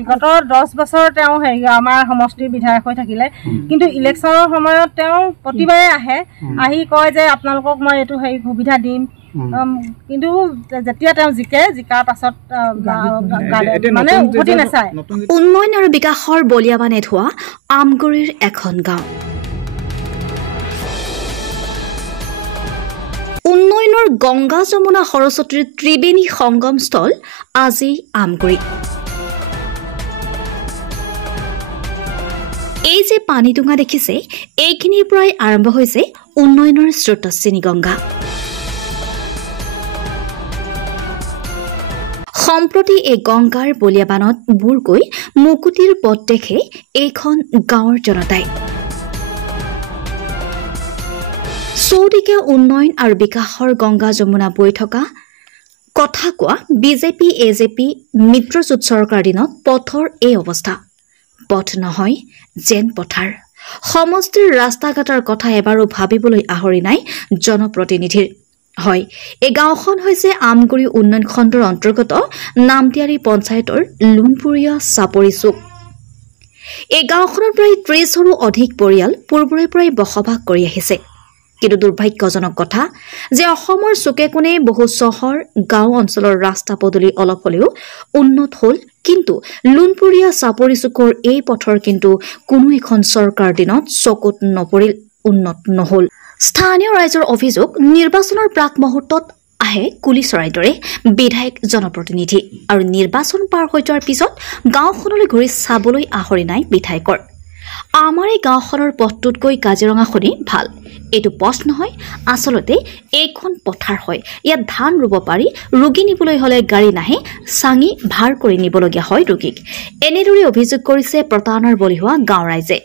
বিগত 10 বছৰ তেওঁ আমাৰ সমষ্টিৰ বিধায়ক হৈ থাকিলে কিন্তু ইলেকশ্যনৰ সময়ত তেওঁ প্ৰতিবাৰে আহে আহি কয় যে আপোনালোকক মই এইটো সুবিধা দিম কিন্তু যেতিয়া তেওঁ জিকাৰ পাছত মানে উভতি নাচায় উন্নয়ন আৰু বিকাশৰ বলিয়াবানেত হোৱা আমগুৰিৰ এখন গাঁও উন্নয়নৰ গংগা যমুনা সৰস্বতীৰ ত্ৰিবেণী সংগমস্থল আজি আমগুৰি এই যে পানীডুঙা দেখিছে এইখিনিৰ পৰাই আৰম্ভ হৈছে উন্নয়নৰ স্ৰোতস্বিনী গংগা সম্প্ৰতি এই গংগাৰ বলিয়াবানত বুৰকৈ মুকুতিৰ পথ দেখে এইখন গাঁৱৰ জনতাই চৌদিকে উন্নয়ন আৰু বিকাশৰ গংগা যমুনা বৈ থকা কথা কোৱা বিজেপি এজেপি মিত্ৰজোঁট চৰকাৰ দিনত পথৰ এই অৱস্থা পথ নহয় যেন পথাৰ সমষ্টিৰ ৰাস্তা ঘাটৰ কথা এবাৰো ভাবিবলৈ আহৰি নাই জনপ্ৰতিনিধিৰ হয় এই গাঁওখন হৈছে আমগুৰি উন্নয়ন খণ্ডৰ অন্তৰ্গত নামতিয়াৰী পঞ্চায়তৰ লুনপুৰীয়া চাপৰি চুক এই গাঁওখনৰ প্ৰায় 30ৰো অধিক পৰিয়াল পূৰ্বৰে পৰাই বসবাস কৰি আহিছে কিন্তু দুৰ্ভাগ্যজনক কথা যে অসমৰ চুকে কোণে বহু চহৰ গাঁও অঞ্চলৰ ৰাস্তা পদূলি অলপ হ'লেও উন্নত হ'ল কিন্তু লুনপুৰীয়া চাপৰি চুকৰ এই পথৰ কিন্তু কোনো এখন চৰকাৰ দিনত চকুত নপৰিল উন্নত নহ'ল স্থানীয় ৰাইজৰ অভিযোগ নিৰ্বাচনৰ প্ৰাক মুহূৰ্তত আহে কুলি চৰাইৰ দৰে বিধায়ক জনপ্ৰতিনিধি আৰু নিৰ্বাচন পাৰ হৈ যোৱাৰ পিছত গাঁওখনলৈ ঘূৰি চাবলৈ আহৰি নাই বিধায়কৰ আমাৰ এই গাঁওখনৰ পথটোতকৈ কাজিৰঙাখনেই ভাল এইটো পথ নহয় আচলতে এইখন পথাৰ হয় ইয়াত ধান ৰুব পাৰি ৰোগী নিবলৈ হ'লে গাড়ী নাহে চাঙি ভাৰ কৰি নিবলগীয়া হয় ৰোগীক এনেদৰে অভিযোগ কৰিছে প্ৰতাৰণাৰ বলি হোৱা গাঁও ৰাইজে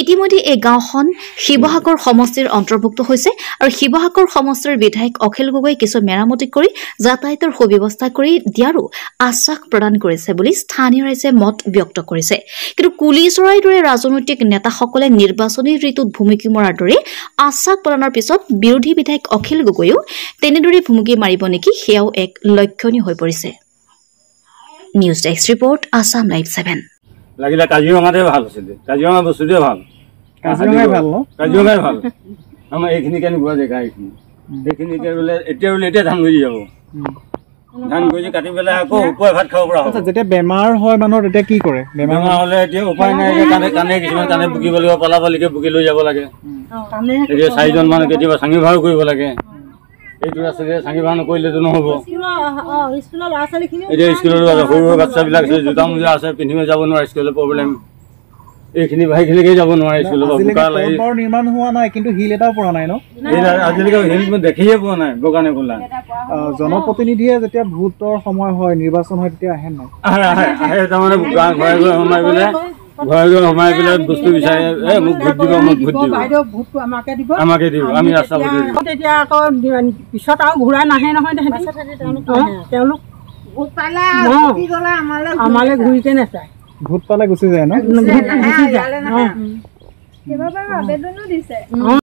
ইতিমধ্যে এই গাঁওখন শিৱসাগৰ সমষ্টিৰ অন্তৰ্ভুক্ত হৈছে আৰু শিৱসাগৰ সমষ্টিৰ বিধায়ক অখিল গগৈ কিছু মেৰামতি কৰি যাতায়াতৰ সুব্যৱস্থা কৰি দিয়াৰো আশ্বাস প্ৰদান কৰিছে বুলি স্থানীয় ৰাইজে মত ব্যক্ত কৰিছে কিন্তু কুলি চৰাইৰ দৰে ৰাজনৈতিক নেতাসকলে নিৰ্বাচনী ঋতুত ভূমিকি মৰাৰ দৰে আশ্বাস প্ৰদানৰ পিছত বিৰোধী বিধায়ক অখিল গগৈও তেনেদৰে ভূমিকি মাৰিব নেকি সেয়াও এক লক্ষণীয় হৈ পৰিছে news desk report Assam live 7 লাগিলে কাজিৰঙাতে ভাল আছিলে কাজিৰঙা বস্তুটোৱে ভাল কাজিৰঙাই ভাল ন কাজিৰঙাই ভাল আমাৰ এইখিনি কেনেকুৱা জেগা এইখিনিকে ৰুলে এতিয়া ধান গজি যাব ধান গজি কাটি পেলাই আকৌ উপায় ভাত খাব পৰা হ'ব যেতিয়া বেমাৰ হয় মানুহৰ তেতিয়া কি কৰে বেমাৰ হ'লে এতিয়া উপায় নাই কাণে কিছুমান কাণে বুকিব লাগিব পালাপালিকে বুকি লৈ যাব লাগে এতিয়া 4জন মানুহ কেতিয়াবা চাঙি ভাৰো কৰিব লাগে এইটো আছিলে চাঙি ভাৰ নকৰিলেতো নহ'ব এতিয়া স্কুলৰ সৰু সৰু বাচ্চাবিলাক আছে জোতা মোজা আছে পিন্ধিব যাব নোৱাৰে স্কুলৰ প্ৰব্লেম এইখিনি ভাইখিনিকে যাব নোৱাৰে স্কুলৰ নিৰ্মাণ হোৱা নাই কিন্তু হিল এটাও পৰা নাই ন আজিলৈকে হিল দেখিয়ে পোৱা নাই বগানে বোলা জনপ্ৰতিনিধিয়ে যেতিয়া ভোটৰ সময় হয় নিৰ্বাচন হয় তেতিয়া আহে নাই আহে তাৰমানে গাঁও ঘৰে ঘৰে সোমাই পেলাই সোমাই পেলাই বস্তু বিচাৰে মোক ভোট দিব আমাকে দিব আমি ৰাস্তা পদূলি দিম তেতিয়া আকৌ পিছত আৰু ঘূৰাই নাহে নহয় তেওঁলোক আমালৈ ঘূৰিতে নাচায় ভোট পালে গুচি যায় ন আবেদনো দিছে